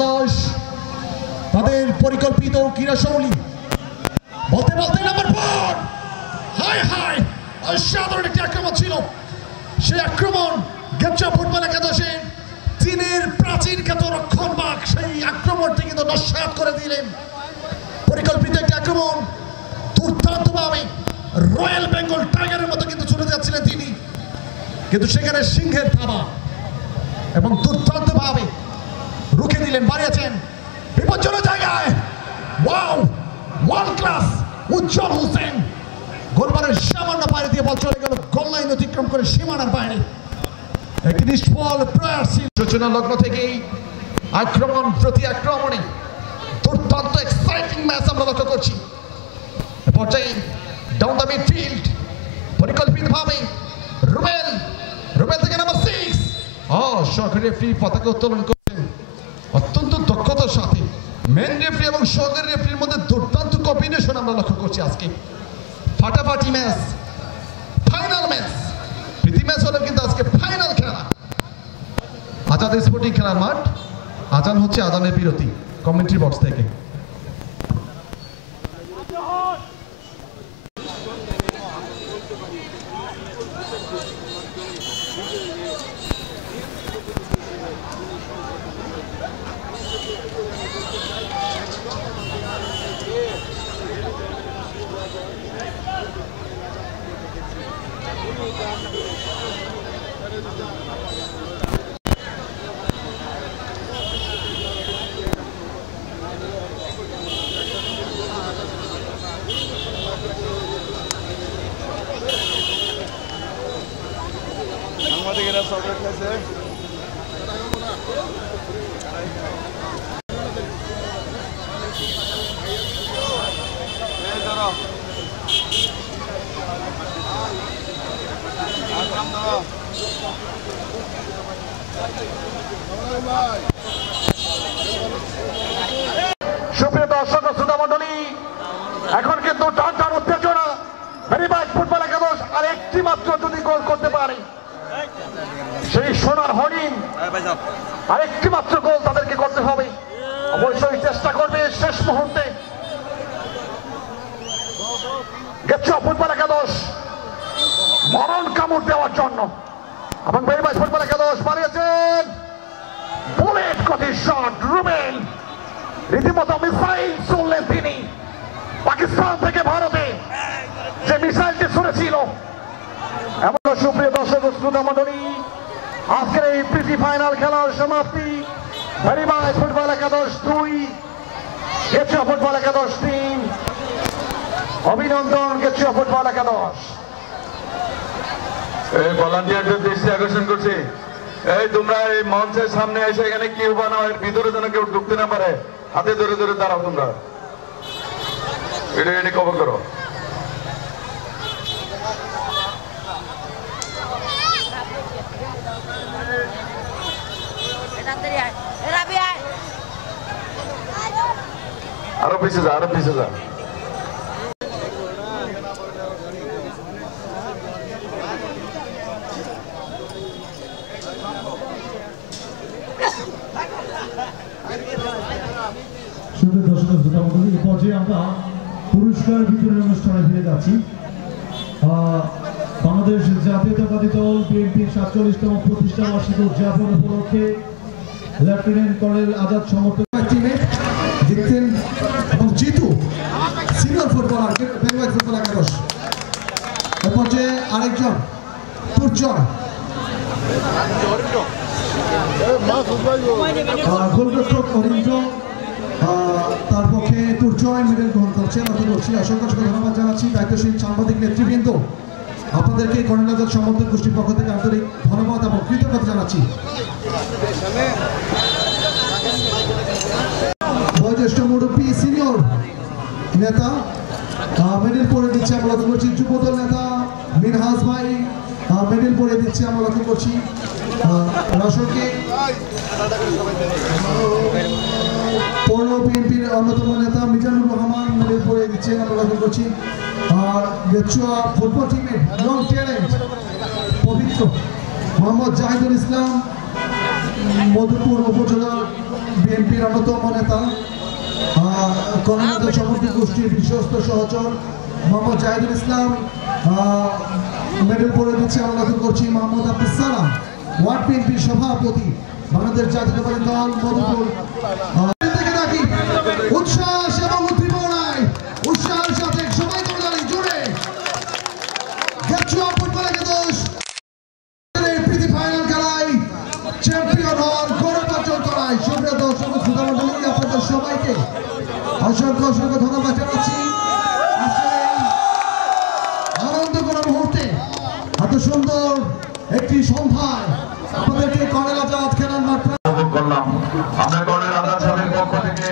একাদশ তাদের পরিকল্পিত ক্রীড়া শৈলী বলতে বলতে নাম্বার 4 হাই হাই অসাধারণ একটি আক্রমণ ছিল। সেই আক্রমণ গেটচা ফুটবল একাদশের চীনের প্রাচীন খ্যাত রক্ষণভাগ সেই আক্রমণটি কিন্তু নস্যাৎ করে দিলেন। পরিকল্পিত একটি আক্রমণ দুর্দান্তভাবে রয়্যাল বেঙ্গল টাইগারের মতো কিন্তু চলে যাচ্ছিলেন তিনি, কিন্তু সেখানে সিংহের থাবা এবং দুর্দান্তভাবে রুখে দিলেন, বাড়িয়েছেন বিপজ্জনক জায়গায়। ওয়াও, ওয়ার্ল্ড ক্লাস উজ্জ্বল হোসেন গোলবারের সামান্য বাইরে দিয়ে বল চলে গেল গোল লাইন অতিক্রম করে সীমানার বাইরে। একটি নিষ্ফল প্রয়াস ছিল। সূচনা লগ্ন থেকেই আক্রমণ প্রতি আক্রমণে দুর্দান্ত এক্সাইটিং ম্যাচ আমরা লক্ষ্য করছি। পর্যায়ে ডাউন দ্য মিডফিল্ড পরিকল্পিতভাবে রুবেল থেকে নাম্বার 6 সহকারী রেফারি পতাকা উত্তোলন করছেন অত্যন্ত দক্ষতার সাথে। মেন রেফারি এবং সহকারী রেফারির মধ্যে দুর্দান্ত কম্বিনেশন আমরা লক্ষ্য করছি আজকে। ফাটাফাটি ম্যাচ, ফাইনাল ম্যাচ, প্রীতি ম্যাচ হলেও কিন্তু আজকে ফাইনাল খেলা। আজাদ স্পোর্টিং খেলার মাঠ, আজান হচ্ছে আজানের বিরতি কমেন্ট্রি বক্স থেকে। সুপ্রিয় দর্শক ও শ্রোতা মণ্ডলী, এখন কিন্তু টান উত্তেজনা। বেড়িবাঁধ ফুটবল একাদশ আর একটি মাত্র যদি গোল করতে পারে, সেই সোনার হরিণ আর একটি মাত্র গোল তাদেরকে করতে হবে। অবশ্যই চেষ্টা করবে শেষ মুহূর্তে গেটচা ফুটবল একাদশ মরণ কামড় দেওয়ার জন্য। এবং বেড়িবাঁধ ফুটবল একাদশ বানিয়েছেন বুলেট গতির শট। রুবেল রীতিমতো মিসাইল ছুড়লেন তিনি। পাকিস্তান থেকে ভারতে যে মিসাইলটি ছুড়েছিল। এমন সুপ্রিয় দর্শক ও শ্রোতা মণ্ডলী, আজকের এই প্রীতি ফাইনাল খেলার সমাপ্তি। বেড়িবাঁধ ফুটবল একাদশ 2, গেটচা ফুটবল একাদশ 3। অভিনন্দন গেটচা ফুটবল একাদশ। এই ভলান্টিয়ারদের দৃষ্টি আকর্ষণ করছি, এই তোমরা এই মঞ্চের সামনে এসে এখানে কেউ বানাও, এর ভিতরে যেন কেউ ঢুকতে না পারে। হাতে ধরে ধরে দাঁড়াও, তোমরা এটা কভার করো। আরো পিছিয়ে যা, আরো পিছিয়ে যা। আমরা পুরস্কার বিতরণ অনুষ্ঠানে ফিরে যাচ্ছি। বাংলাদেশ জাতীয়তাবাদী দল বিএনপির 47তম প্রতিষ্ঠা বার্ষিকী উদযাপন উপলক্ষে লেফটেন্যান্ট কর্নেল আজাদ সমর্থক টিমে জিতেন এবং জিতু সিনিয়র ফুটবলার বেড়িবাঁধ ফুটবল একাদশ। এ পর্যায়ে আরেকজন দুর্জয় গোলরক্ষক অরিন্দ্র, তার পক্ষে দুর্জয় মেডেল গ্রহণ করছেন। অসংখ্য ধন্যবাদ জানাচ্ছি দায়িত্বশীল সাংবাদিক নেতৃবৃন্দ, আপনাদেরকে কর্নেল আজাদ সমর্থক গোষ্ঠীর পক্ষ থেকে আন্তরিক ধন্যবাদ এবং কৃতজ্ঞতা জানাচ্ছি। বয়োজ্যেষ্ঠ মুরব্বী সিনিয়র নেতা মেডেল পরে দিচ্ছে আমরা লক্ষ্য করছি। যুবদল নেতা মিনহাজ ভাই মেডেল পরে দিচ্ছে আমরা লক্ষ্য করছি। রাশনকে পৌর বিএনপির অন্যতম নেতা মিজানুর রহমান মেডেল পরে দিচ্ছেন আমরা লক্ষ্য করছি। আর গেটচা ফুটবল টিমের ইয়ং ট্যালেন্ট পবিত্র মোহাম্মদ জাহিদুল ইসলাম মধুপুর উপজেলা বিএনপির অন্যতম নেতা কর্মরত সমর্থক গোষ্ঠীর বিশ্বস্ত সহচর মোহাম্মদ জাহিদুল ইসলাম মেডেল পরে দিচ্ছে। আমরা লক্ষ্য করছি মোহাম্মদ আব্দুল সালাম ওয়ার্ড বিএনপির সভাপতি বাংলাদেশ জাতীয়তাবাদী দল মধুপুর থেকে ডাকি উচ্ছ্বাস এবং উদ্দীপনায় উৎসাহের সাথে সবাই দলদারি জুড়ে গেছো ফুটবল একাদশ প্রীতি ফাইনাল খেলায় চ্যাম্পিয়ন হওয়ার গৌরব অর্জন করায়। সুপ্রিয় দর্শক শ্রোতা মণ্ডলী, আপনাদের সবাইকে অসংখ্য অসংখ্য ধন্যবাদ জানাচ্ছি। আনন্দ করা মুহূর্তে এত সুন্দর একটি সন্ধ্যায় আপনাদেরকে কর্নেল আজাদ খেলার মাঠ করলাম। আমরা কর্নেল আজাদ সাহেবের পক্ষ থেকে